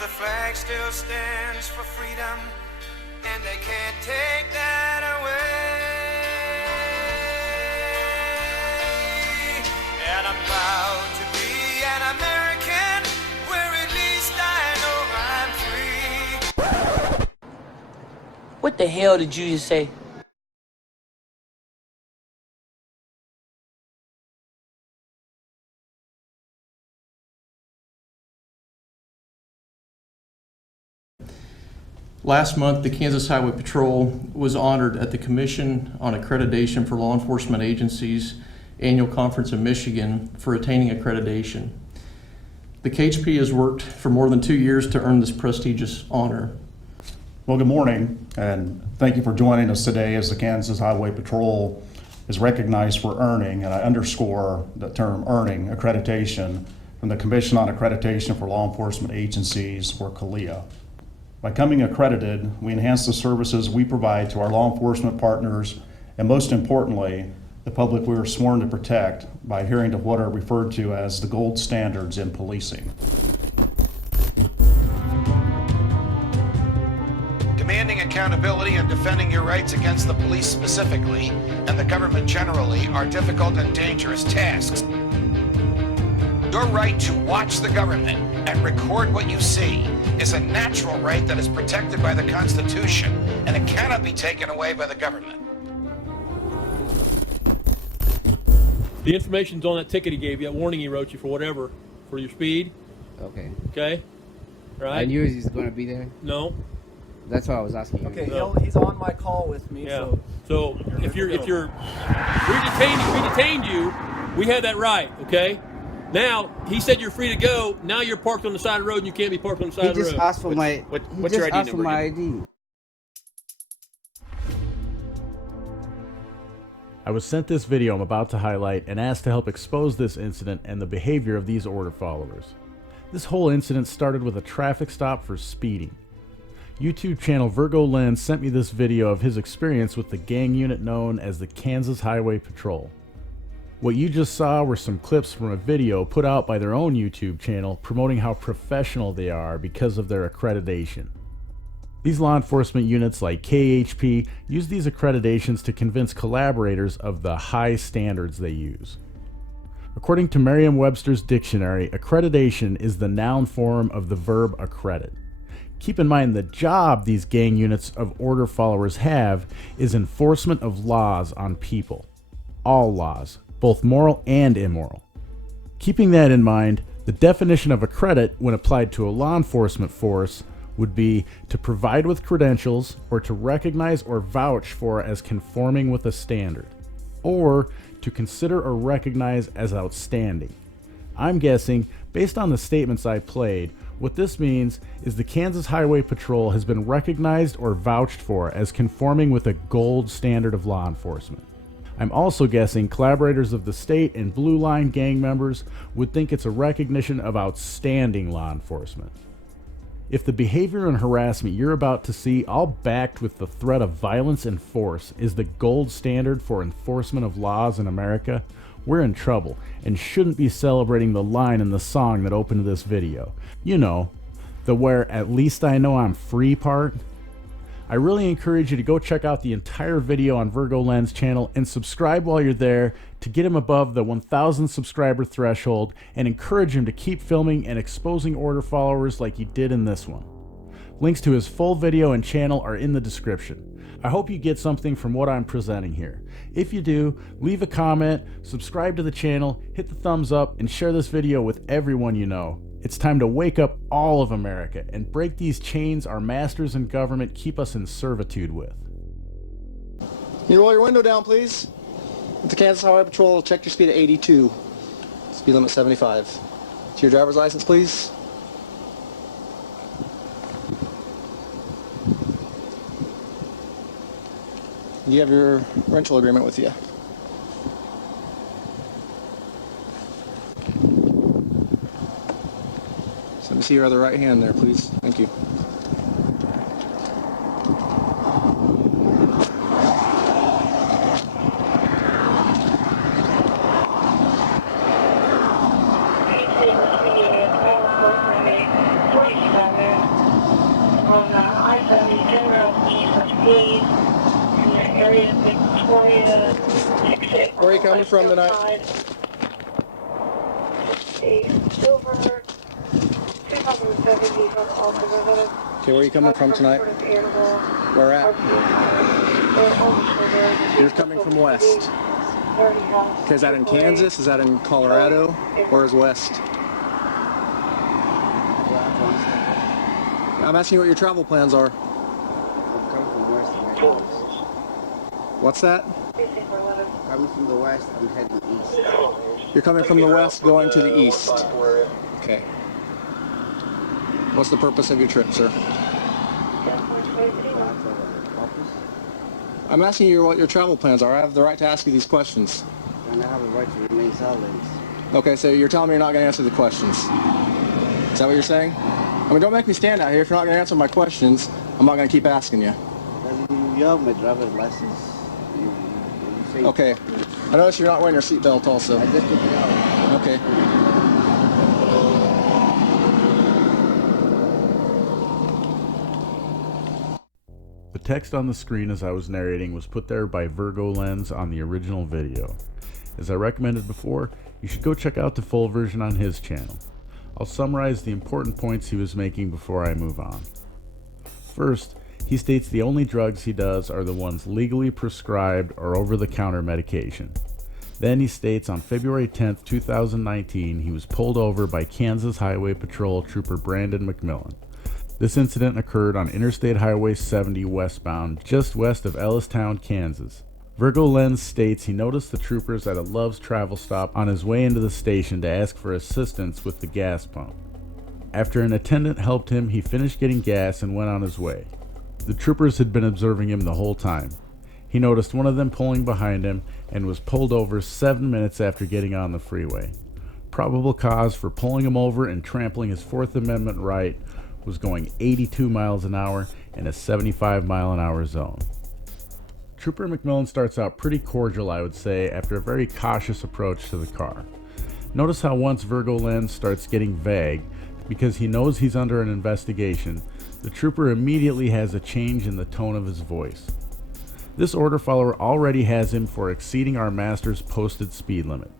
the flag still stands for freedom, and they can't take that away. And I'm proud to be an American, where at least I know I'm free. What the hell did you just say? Last month, the Kansas Highway Patrol was honored at the Commission on Accreditation for Law Enforcement Agencies annual conference in Michigan for attaining accreditation. The KHP has worked for more than 2 years to earn this prestigious honor. Well, good morning, and thank you for joining us today as the Kansas Highway Patrol is recognized for earning, and I underscore the term earning, accreditation from the Commission on Accreditation for Law Enforcement Agencies, or CALEA. By coming accredited, we enhance the services we provide to our law enforcement partners, and most importantly, the public we are sworn to protect by adhering to what are referred to as the gold standards in policing. Demanding accountability and defending your rights against the police specifically, and the government generally, are difficult and dangerous tasks. Your right to watch the government and record what you see is a natural right that is protected by the Constitution, and it cannot be taken away by the government. The information's on that ticket he gave you, that warning he wrote you for whatever, for your speed. Okay. Okay? Right? I knew he was going to be there. No? That's why I was asking you. Okay, No. he's on my call with me. Yeah. So if we detained you, we had that right, okay? Now, he said you're free to go. Now you're parked on the side of the road and you can't be parked on the side of the road. He just asked for my what's your ID asked for number my again? ID. I was sent this video I'm about to highlight and asked to help expose this incident and the behavior of these order followers. This whole incident started with a traffic stop for speeding. YouTube channel Virgo Lens sent me this video of his experience with the gang unit known as the Kansas Highway Patrol. What you just saw were some clips from a video put out by their own YouTube channel promoting how professional they are because of their accreditation. These law enforcement units like KHP use these accreditations to convince collaborators of the high standards they use. According to Merriam-Webster's dictionary, accreditation is the noun form of the verb accredit. Keep in mind the job these gang units of order followers have is enforcement of laws on people. All laws, both moral and immoral. Keeping that in mind, the definition of accredit when applied to a law enforcement force would be to provide with credentials or to recognize or vouch for as conforming with a standard, or to consider or recognize as outstanding. I'm guessing, based on the statements I played, what this means is the Kansas Highway Patrol has been recognized or vouched for as conforming with a gold standard of law enforcement. I'm also guessing collaborators of the state and Blue Line gang members would think it's a recognition of outstanding law enforcement. If the behavior and harassment you're about to see, all backed with the threat of violence and force, is the gold standard for enforcement of laws in America, we're in trouble and shouldn't be celebrating the line in the song that opened this video. You know, the "where at least I know I'm free" part. I really encourage you to go check out the entire video on Virgo Lens channel and subscribe while you're there to get him above the 1,000 subscriber threshold, and encourage him to keep filming and exposing order followers like he did in this one. Links to his full video and channel are in the description. I hope you get something from what I'm presenting here. If you do, leave a comment, subscribe to the channel, hit the thumbs up, and share this video with everyone you know. It's time to wake up all of America and break these chains our masters in government keep us in servitude with. Can you roll your window down, please? The Kansas Highway Patrol, check your speed at 82. Speed limit 75. To your driver's license, please. You have your rental agreement with you. So let me see your other right hand there, please. Thank you. area Victoria. Where are you coming from tonight? A silver 2007 diesel Alta. Okay, where are you coming from tonight? Where at? You're coming from west. Okay, is that in Kansas? Is that in Colorado? Where's west? I'm asking you what your travel plans are. I'm coming from west and heading east. What's that? Coming from the west, I'm heading east. You're coming from the west going to the east. Okay. What's the purpose of your trip, sir? I'm asking you what your travel plans are. I have the right to ask you these questions. And I have a right to remain silent. Okay, so you're telling me you're not going to answer the questions. Is that what you're saying? I mean, don't make me stand out here. If you're not going to answer my questions, I'm not going to keep asking you. You have my driver's license. You say Okay. I notice you're not wearing your seatbelt also. I just took it out. Okay. The text on the screen as I was narrating was put there by Virgo Lens on the original video. As I recommended before, you should go check out the full version on his channel. I'll summarize the important points he was making before I move on. First, he states the only drugs he does are the ones legally prescribed or over-the-counter medication. Then he states on February 10th, 2019, he was pulled over by Kansas Highway Patrol Trooper Brandon McMillan. This incident occurred on Interstate Highway 70 westbound, just west of Ellistown, Kansas. Virgo Lens states he noticed the troopers at a Love's travel stop on his way into the station to ask for assistance with the gas pump. After an attendant helped him, he finished getting gas and went on his way. The troopers had been observing him the whole time. He noticed one of them pulling behind him and was pulled over 7 minutes after getting on the freeway. Probable cause for pulling him over and trampling his Fourth Amendment right was going 82 miles an hour in a 75 mile an hour zone. Trooper McMillan starts out pretty cordial, I would say, after a very cautious approach to the car. Notice how once Virgo Lens starts getting vague, because he knows he's under an investigation, the trooper immediately has a change in the tone of his voice. This order follower already has him for exceeding our master's posted speed limit.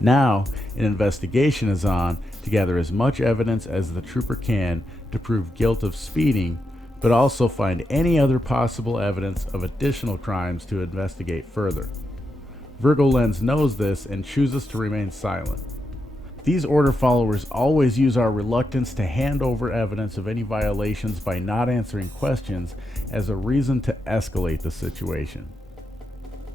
Now, an investigation is on to gather as much evidence as the trooper can to prove guilt of speeding, but also find any other possible evidence of additional crimes to investigate further. Virgo Lens knows this and chooses to remain silent. These order followers always use our reluctance to hand over evidence of any violations by not answering questions as a reason to escalate the situation.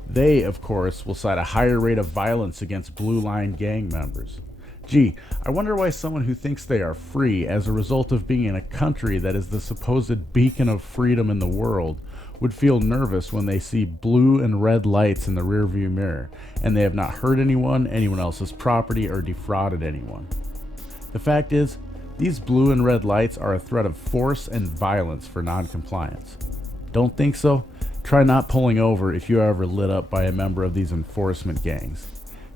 They, of course, will cite a higher rate of violence against Blue Line gang members. Gee, I wonder why someone who thinks they are free as a result of being in a country that is the supposed beacon of freedom in the world would feel nervous when they see blue and red lights in the rearview mirror and they have not hurt anyone else's property, or defrauded anyone. The fact is, these blue and red lights are a threat of force and violence for non-compliance. Don't think so? Try not pulling over if you are ever lit up by a member of these enforcement gangs.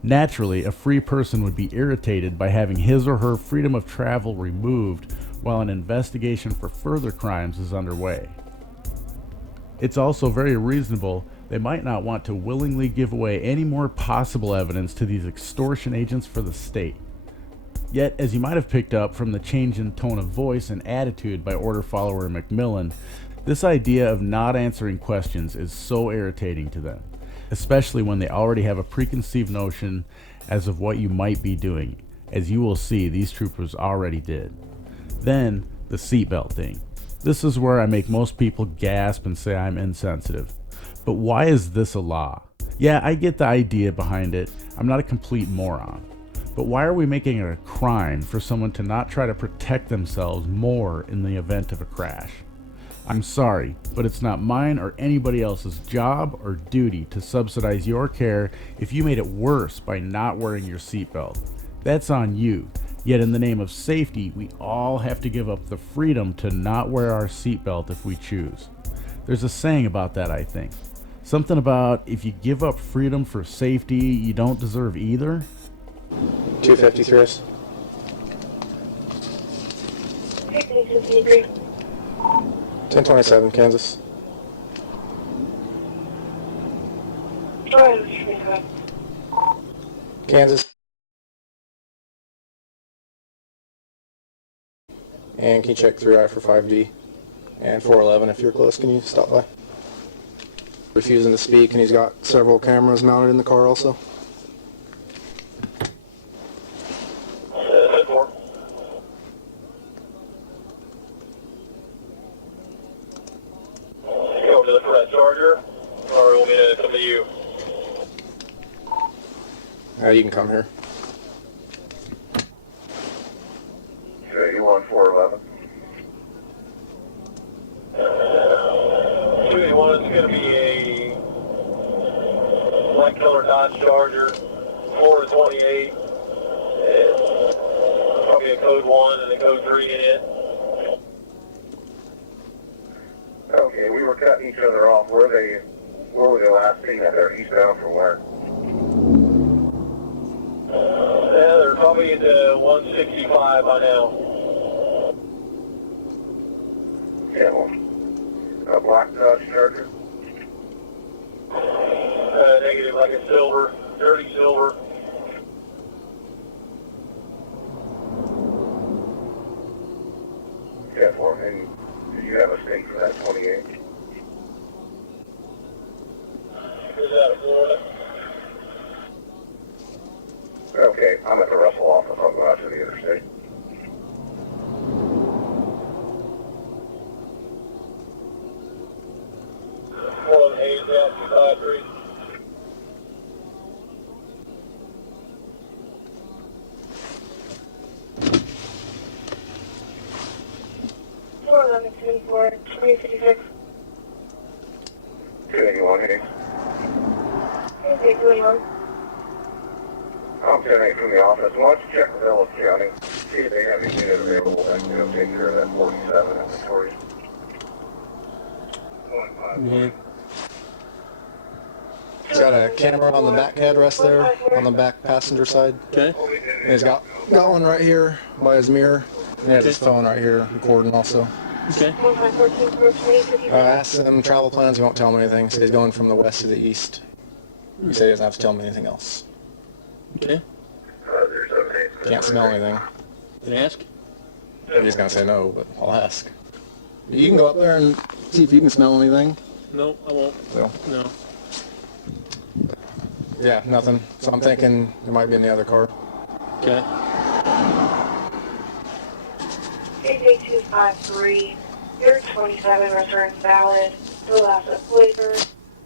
Naturally, a free person would be irritated by having his or her freedom of travel removed while an investigation for further crimes is underway. It's also very reasonable they might not want to willingly give away any more possible evidence to these extortion agents for the state. Yet, as you might have picked up from the change in tone of voice and attitude by order follower McMillan, this idea of not answering questions is so irritating to them, especially when they already have a preconceived notion as of what you might be doing, as you will see these troopers already did. Then, the seatbelt thing. This is where I make most people gasp and say I'm insensitive. But why is this a law? Yeah, I get the idea behind it. I'm not a complete moron. But why are we making it a crime for someone to not try to protect themselves more in the event of a crash? I'm sorry, but it's not mine or anybody else's job or duty to subsidize your care if you made it worse by not wearing your seatbelt. That's on you. Yet in the name of safety, we all have to give up the freedom to not wear our seatbelt if we choose. There's a saying about that, I think. Something about if you give up freedom for safety, you don't deserve either. 253. 1027, Kansas. Go ahead, Mr. Smith. Kansas. And can you check 3I for 5D? And 411 if you're close, can you stop by? Refusing to speak, and he's got several cameras mounted in the car also. Go to the front Charger, or you want me to come to you? You can come here. Okay, you want 411? 281 is going to be a light color Dodge Charger, 428. Probably a code 1 and a code 3 in it. Okay, we were cutting each other off. Where were they last seen at there? Eastbound from where? Yeah, they're probably at 165 by now. Yeah, well, a black Dodge Charger. Negative, like a silver, dirty silver. Yeah, for me. Do you have a state for that 28? Is that Florida? Okay, I'm at the Russell office. I'll go out to the interstate. Hello, Hayes, yeah, 253. Four 1124, 2056. 281, hey. Okay, 281. I'm 10-8 from the office. Why don't you check with Ellis County, see if they have any unit available that can go take care of that 47 inventory. He's got a camera on the back headrest there, on the back passenger side. Okay. And he's got one right here by his mirror. And he has his phone right here, recording also. Okay. 1514, 2056. I asked him travel plans, he won't tell me anything. He said he's going from the west to the east. He said he doesn't have to tell me anything else. Okay. There's okay. Can't smell anything. Can I ask? He's gonna say no, but I'll ask. You can go up there and see if you can smell anything. No, I won't. So, No. yeah, nothing. So I'm thinking it might be in the other car. Okay. AJ253, your 27 returns valid, the last of flavor,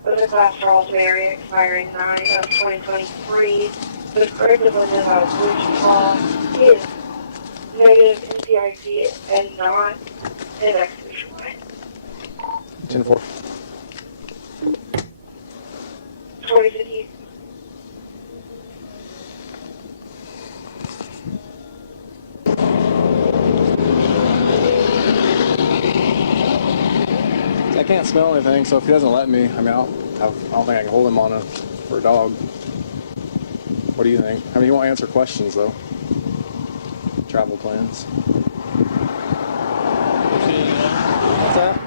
with a class Charles Berry expiring 9 of 2023, with correct limit of which is negative NCIC and not an exhibition line. 10-4. 2050. I can't smell anything, so if he doesn't let me, I mean, I don't think I can hold him on for a dog. What do you think? I mean, he won't answer questions, though. Travel plans. What's that?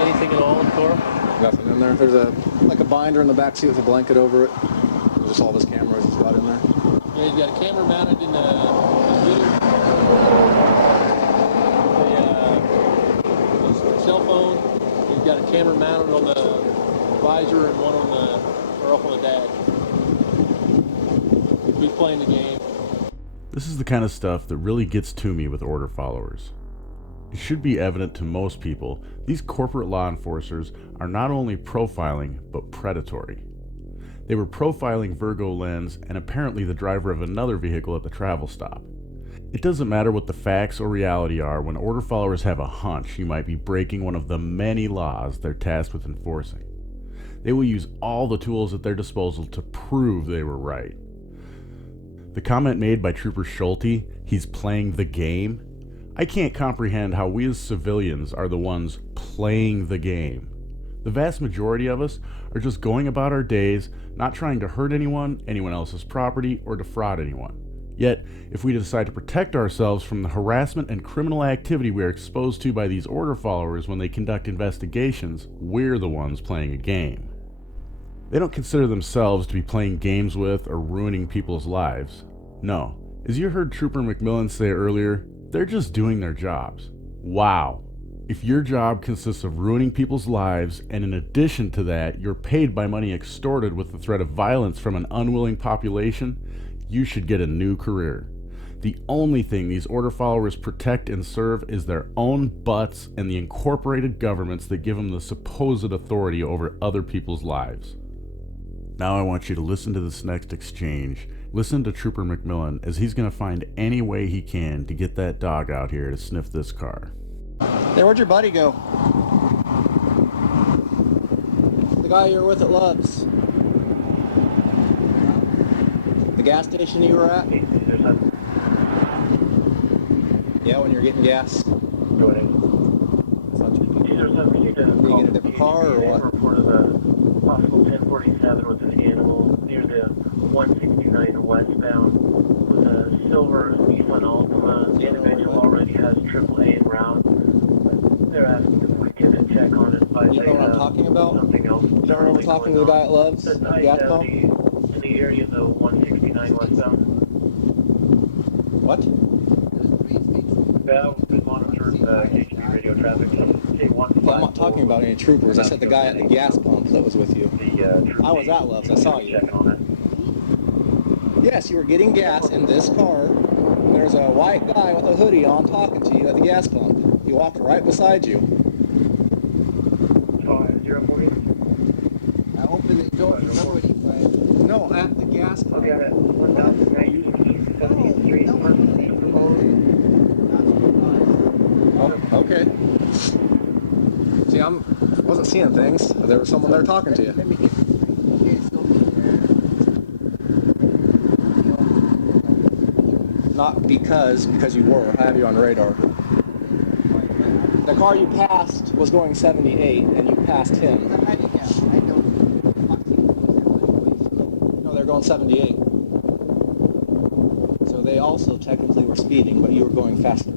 Anything at all in the car? Nothing in there. There's like a binder in the back seat with a blanket over it. There's just all of his cameras he's got in there. Yeah, he's got a camera mounted in the his cell phone. He's got a camera mounted on the visor and one on up on the dash. He's playing the game. This is the kind of stuff that really gets to me with order followers. It should be evident to most people, these corporate law enforcers are not only profiling, but predatory. They were profiling Virgo Lenz and apparently the driver of another vehicle at the travel stop. It doesn't matter what the facts or reality are when order followers have a hunch you might be breaking one of the many laws they're tasked with enforcing. They will use all the tools at their disposal to prove they were right. The comment made by Trooper Schulte, he's playing the game, I can't comprehend how we as civilians are the ones playing the game. The vast majority of us are just going about our days, not trying to hurt anyone else's property, or defraud anyone. Yet, if we decide to protect ourselves from the harassment and criminal activity we are exposed to by these order followers when they conduct investigations, we're the ones playing a game. They don't consider themselves to be playing games with or ruining people's lives. No, as you heard Trooper McMillan say earlier, they're just doing their jobs. Wow. If your job consists of ruining people's lives, and in addition to that, you're paid by money extorted with the threat of violence from an unwilling population, you should get a new career. The only thing these order followers protect and serve is their own butts and the incorporated governments that give them the supposed authority over other people's lives. Now I want you to listen to this next exchange. Listen to Trooper McMillan as he's going to find any way he can to get that dog out here to sniff this car. Hey, where'd your buddy go? The guy you were with at Love's. The gas station you were at? Yeah, when you're getting gas. Did you get a different car or what? Report of a possible 1047 with an animal near the 169 westbound with a silver Nissan Altima. The individual already has AAA in round. They're asking if we can check on it by you know what I'm talking about? Something else. You don't remember talking to the guy at Love's? The gas pump? In the area of the 169 westbound. What? Yeah, we've been monitoring KGB radio traffic. Well, I'm not talking about any troopers. I said the guy at the gas pump that was with you. I was at Love's. I saw you. Yes, you were getting gas in this car. There's a white guy with a hoodie on talking to you at the gas pump. He walked right beside you. 040. I opened the door. Remember what he said? No, at the gas pump. Okay, at 1070th Street. Oh, okay. See, I wasn't seeing things. There was someone there talking to you. Not because you were. I have you on radar. The car you passed was going 78, and you passed him. No, they're going 78. So they also technically were speeding, but you were going faster.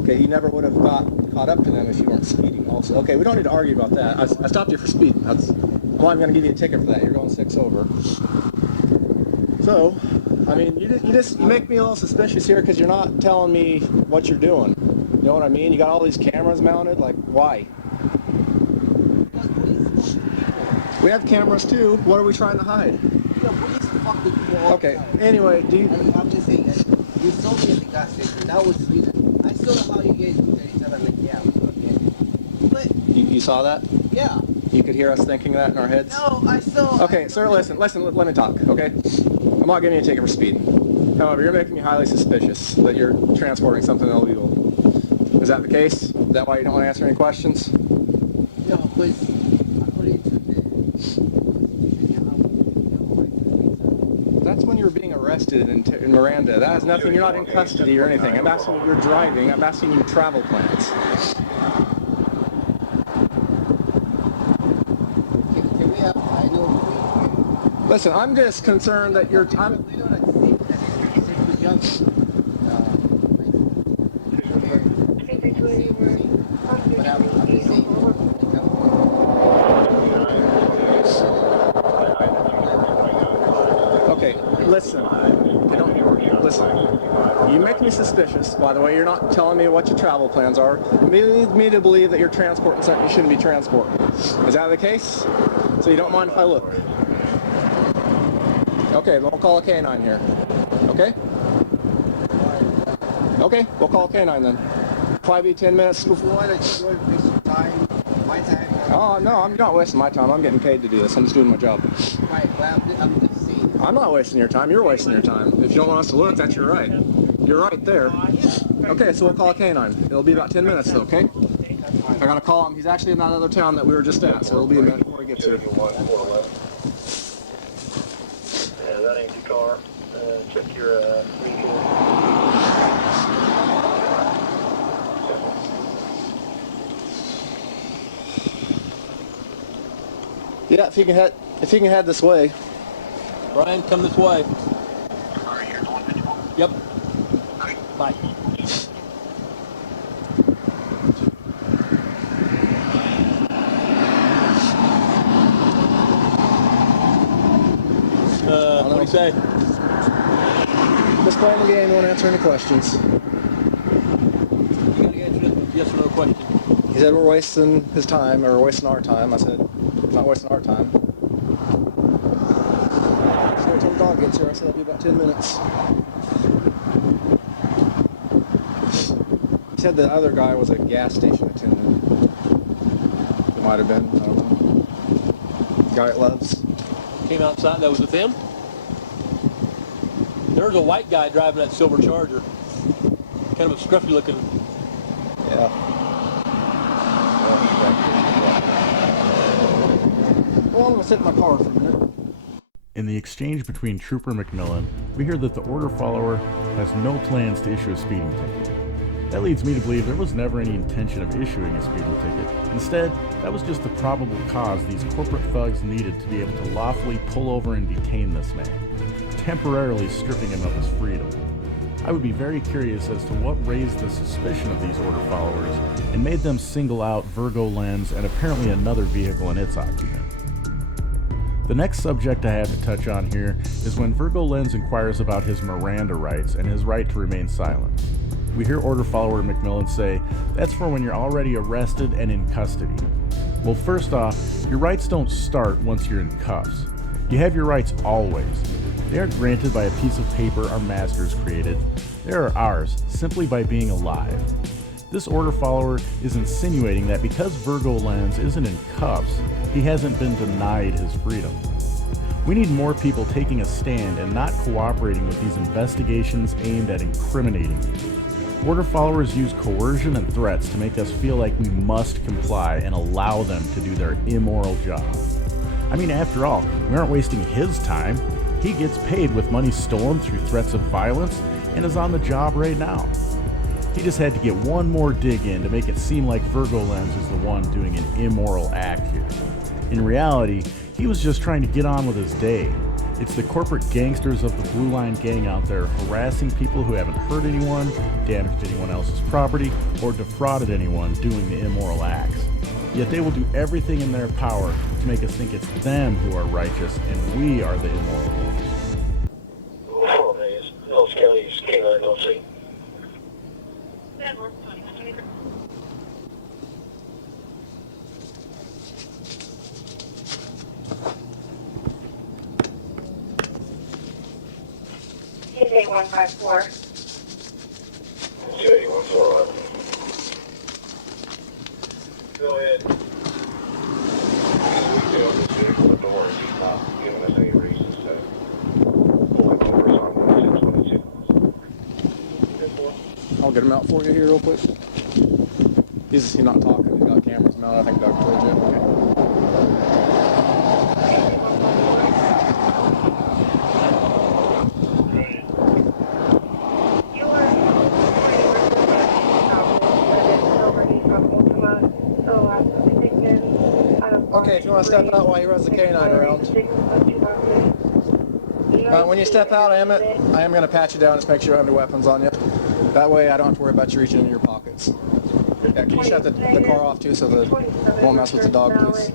Okay, you never would have caught up to them if you weren't speeding also. Okay, we don't need to argue about that. I stopped you for speeding. I'm not going to give you a ticket for that. You're going 6 over. So, I mean, you make me a little suspicious here because you're not telling me what you're doing. You know what I mean? You got all these cameras mounted. Like, why? We have cameras too. What are we trying to hide? Okay. Anyway, do you? I'm just saying. You saw me at the gas station. That was Sweden. I saw how you guys do 37. Like, yeah, okay. But You saw that? yeah. You could hear us thinking that in our heads? No, I saw. Okay, sir, listen, let me talk, okay? I'm not giving you a ticket for speeding. However, you're making me highly suspicious that you're transporting something illegal. Is that the case? Is that why you don't want to answer any questions? No, but according to That's when you were being arrested in Miranda. That has nothing, you're not in custody or anything. I'm asking you if you're driving, I'm asking you travel plans. Can we have? I know. Listen, I'm just concerned that you're. We don't like to see young. But I'm just saying. Okay, listen. Listen. You make me suspicious. By the way, you're not telling me what your travel plans are. You lead me to believe that you're transporting something you shouldn't be transporting. Is that the case? So you don't mind if I look? Okay, then we'll call a K9 here. Okay? Okay, we'll call a K9 then. Probably be 10 minutes before. Waste your time, my time. Oh, no, I'm not wasting my time. I'm getting paid to do this. I'm just doing my job. Right, well, I'm just saying. I'm not wasting your time. You're wasting your time. If you don't want us to look, that's your right. You're right there. Okay, so we'll call a K9. It'll be about 10 minutes, though, okay? I gotta call him. He's actually in that other town that we were just at, so it'll be a minute before he gets here. Yeah, that ain't your car. Check your Yeah, if he can head this way. Brian, come this way. Yep. Bye. say? Just playing the game, won't answer any questions. You gotta answer this with yes or no question. He said we're wasting his time, or wasting our time. I said, we're not wasting our time. So until the dog gets here, I said it'll be about 10 minutes. He said the other guy was a gas station attendant. It might have been, I don't know. Guy at Love's. Came outside, that was with him? There was a white guy driving that silver Charger. Kind of a scruffy looking. Yeah. Well, I'm gonna sit in my car for a minute. In the exchange between Trooper McMillan, we hear that the order follower has no plans to issue a speeding ticket. That leads me to believe there was never any intention of issuing a speeding ticket. Instead, that was just the probable cause these corporate thugs needed to be able to lawfully pull over and detain this man, temporarily stripping him of his freedom. I would be very curious as to what raised the suspicion of these order followers and made them single out Virgo Lens and apparently another vehicle and its occupant. The next subject I have to touch on here is when Virgo Lens inquires about his Miranda rights and his right to remain silent. We hear order follower McMillan say, that's for when you're already arrested and in custody. Well, first off, your rights don't start once you're in cuffs. You have your rights always. They aren't granted by a piece of paper our masters created. They are ours simply by being alive. This order follower is insinuating that because Virgo Lens isn't in cuffs, he hasn't been denied his freedom. We need more people taking a stand and not cooperating with these investigations aimed at incriminating you. Order followers use coercion and threats to make us feel like we must comply and allow them to do their immoral job. I mean, after all, we aren't wasting his time. He gets paid with money stolen through threats of violence and is on the job right now. He just had to get one more dig in to make it seem like Virgo Lens is the one doing an immoral act here. In reality, he was just trying to get on with his day. It's the corporate gangsters of the Blue Line Gang out there harassing people who haven't hurt anyone, damaged anyone else's property, or defrauded anyone doing the immoral acts. Yet they will do everything in their power to make us think it's them who are righteous and we are the immoral ones. Escalates, K9 LC. He's 8154. 8141. Go ahead. The door is not giving us any reasons to pull him over, so I'm going to 622. I'll get him out for you here real quick. He's not talking. He's got cameras mounted. I think Doug told you. Okay. Okay, if you want to step out while he runs the K9 around. When you step out, I am going to pat you down, just make sure you don't have any weapons on you. That way I don't have to worry about you reaching in your pockets. Yeah, can you shut the car off too so that it won't mess with the dog, please?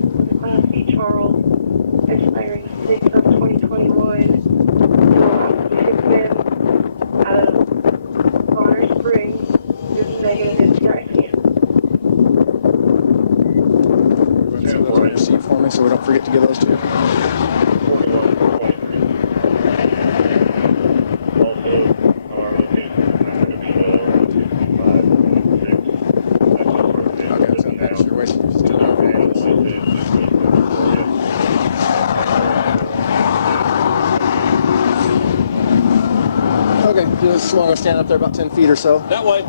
Charles, expiring 6 of 2021. Out of Bonner Springs, is negative strike. Those on your seat for me so we don't forget to give those to you. Okay, so patch your waist. Okay, just long as stand up there about 10 feet or so. That way.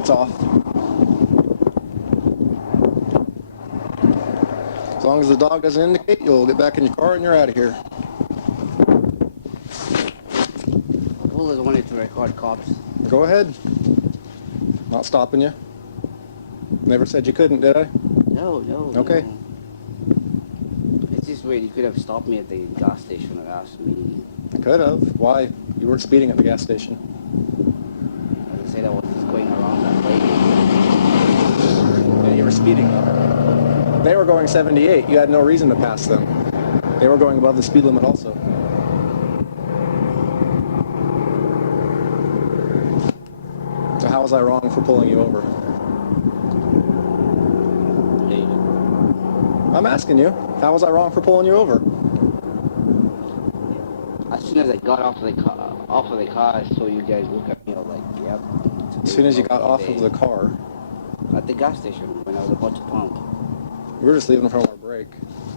It's off. As long as the dog doesn't indicate, you'll get back in your car and you're out of here. I always wanted to record cops. Go ahead. Not stopping you. Never said you couldn't, did I? No. Okay. No. It's just weird. You could have stopped me at the gas station and asked me. I could have. Why? You weren't speeding at the gas station. I didn't say that I was just going around that way. Yeah, you were speeding though. They were going 78. You had no reason to pass them. They were going above the speed limit also. So how was I wrong for pulling you over? I'm asking you, how was I wrong for pulling you over? As soon as I got off of the car, I saw you guys look at me. I was like, yep. As soon as you got off of the car? At the gas station when I was about to pump. We were just leaving from our break.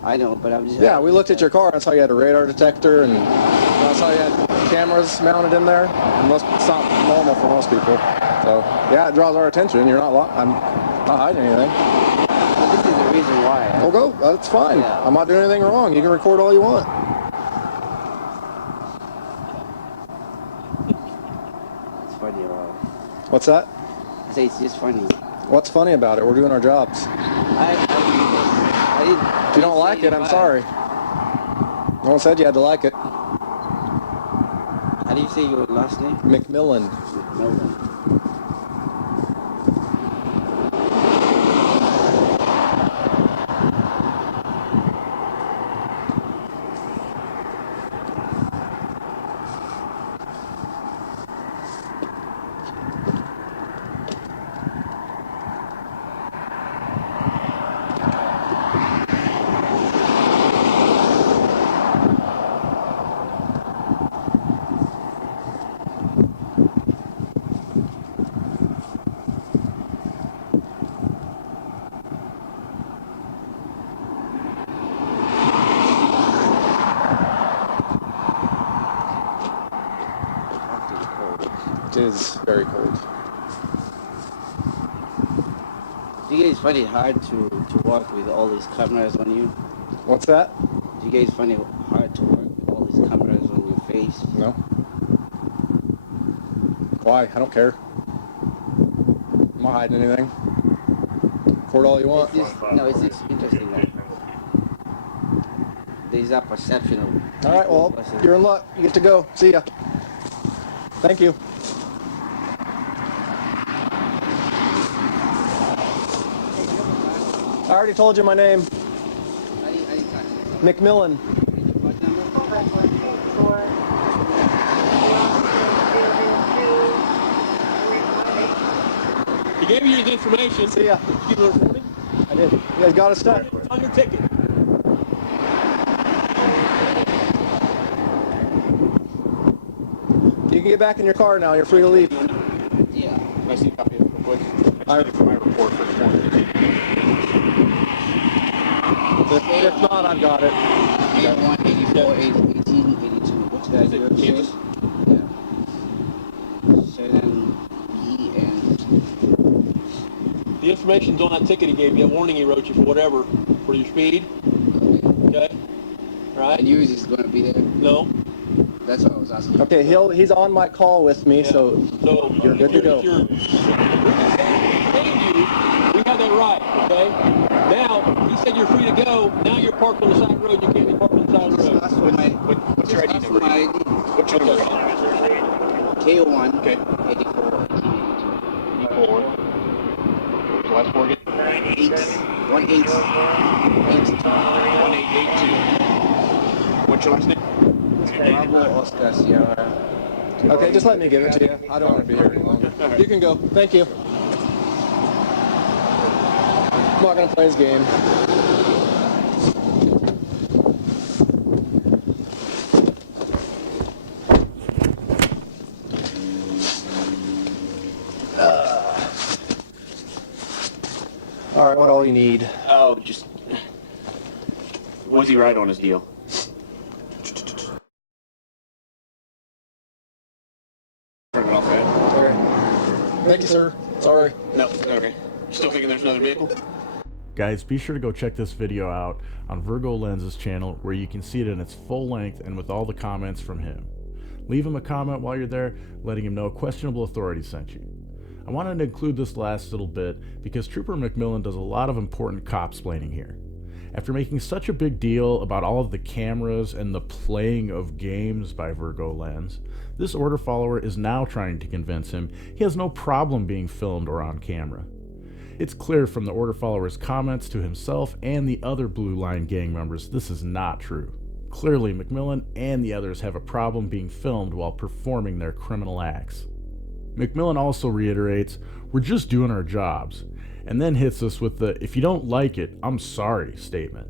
I know, but I'm just... Yeah, we looked at your car and saw you had a radar detector and I saw you had cameras mounted in there. It's not normal for most people. So, yeah, it draws our attention. I'm not hiding anything. Well, this is the reason why. Well, go. That's fine. Yeah. I'm not doing anything wrong. You can record all you want. It's funny. What's that? I say it's just funny. What's funny about it? We're doing our jobs. I didn't... If you don't like it, I'm sorry. No one said you had to like it. How do you say your last name? McMillan. McMillan. It is very cold. Do you guys find it hard to work with all these cameras on you? What's that? Do you guys find it hard to work with all these cameras on your face? No. Why? I don't care. I'm not hiding anything. Record all you want. It's just interesting that there's that perception of... All right, well, you're in luck. You get to go. See ya. Thank you. I already told you my name. McMillan. He gave you his information. See ya. Did you give him a warning? I did. You guys got to start. It's on your ticket. You can get back in your car now. You're free to leave. Yeah. Can I see a copy of it real quick? I need for my report for the morning. If not, I've got it. 81, 84, 18, 82. What's that? Is it Kansas? Yeah. 7E and... The information's on that ticket he gave you, a warning he wrote you for whatever, for your speed. Okay? Right? And yours is going to be there? No. That's what I was asking. Okay, he's on my call with me, so you're good to go. We have that right, okay? Now, he said you're free to go. Now you're parked on the side of the road. You can't be parked on the side of the road. What's your ID number? What's your number? KO1. Okay. 84, 1882. 84. What's the last four again? 1882. What's your last name? Bravo, Oscar, Sierra. Okay, just let me give it to you. I don't want to be here any longer. You can go. Thank you. I'm not going to play his game. All right, what all you need? Oh, just... Was he right on his deal? Turn it off, right? Okay. Thank you, sir. Sorry. No, okay. Still thinking there's another vehicle? Guys, be sure to go check this video out on Virgo Lens's channel where you can see it in its full length and with all the comments from him. Leave him a comment while you're there, letting him know questionable authority sent you. I wanted to include this last little bit because Trooper McMillan does a lot of important cop-splaining here. After making such a big deal about all of the cameras and the playing of games by Virgo Lens, this order follower is now trying to convince him he has no problem being filmed or on camera. It's clear from the order follower's comments to himself and the other Blue Line gang members this is not true. Clearly, McMillan and the others have a problem being filmed while performing their criminal acts. McMillan also reiterates, "We're just doing our jobs," and then hits us with the "if you don't like it, I'm sorry" statement.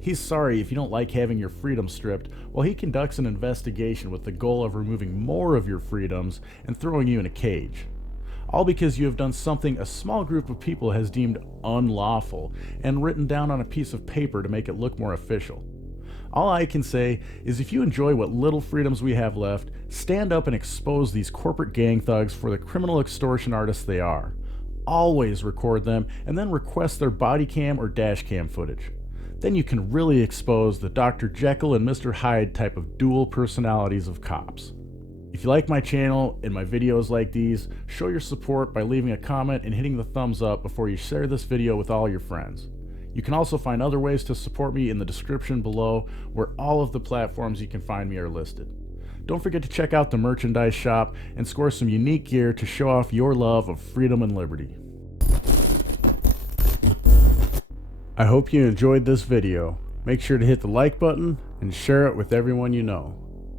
He's sorry if you don't like having your freedom stripped, while he conducts an investigation with the goal of removing more of your freedoms and throwing you in a cage. All because you have done something a small group of people has deemed unlawful and written down on a piece of paper to make it look more official. All I can say is if you enjoy what little freedoms we have left, stand up and expose these corporate gang thugs for the criminal extortion artists they are. Always record them and then request their body cam or dash cam footage. Then you can really expose the Dr. Jekyll and Mr. Hyde type of dual personalities of cops. If you like my channel and my videos like these, show your support by leaving a comment and hitting the thumbs up before you share this video with all your friends. You can also find other ways to support me in the description below, where all of the platforms you can find me are listed. Don't forget to check out the merchandise shop and score some unique gear to show off your love of freedom and liberty. I hope you enjoyed this video. Make sure to hit the like button and share it with everyone you know.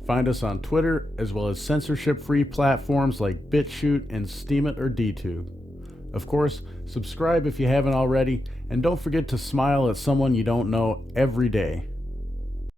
Find us on Twitter, as well as censorship-free platforms like BitChute and Steemit or DTube. Of course, subscribe if you haven't already, and don't forget to smile at someone you don't know every day.